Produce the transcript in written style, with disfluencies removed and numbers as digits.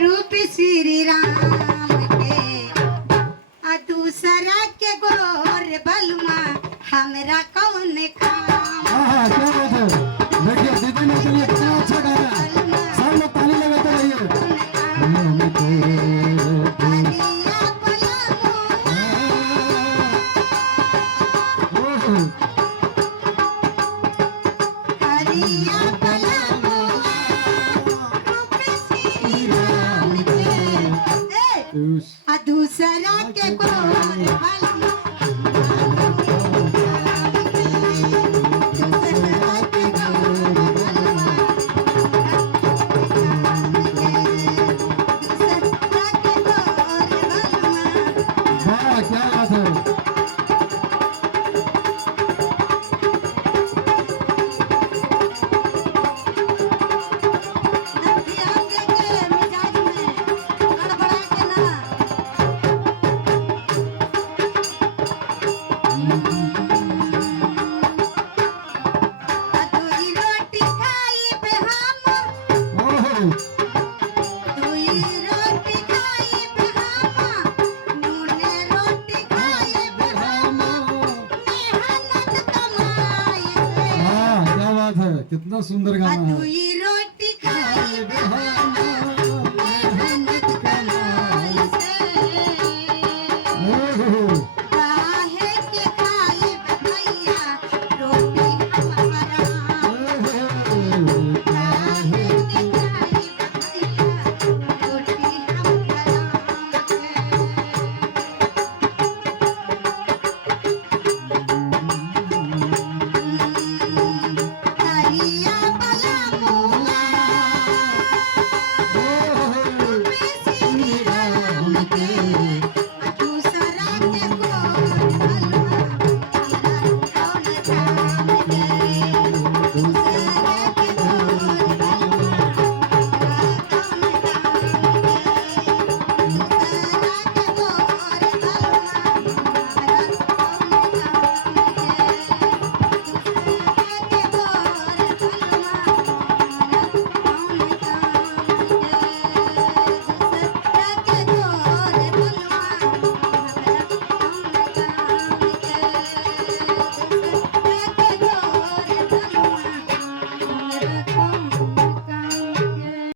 रूप श्री राम के आ दूसरा के गोर बलमा हमरा कौन काम। हाँ क्या बात है। देखिए दीदी ने चलिए कितना अच्छा गाना है। सब लोग ताली लगाते रहिए। हरिया पलामू हरिया पलामू रूप श्री राम के आ दूसरा के गोर बलमा वाह क्या बात है। ओह हाँ क्या बात है। कितना सुंदर गाना है।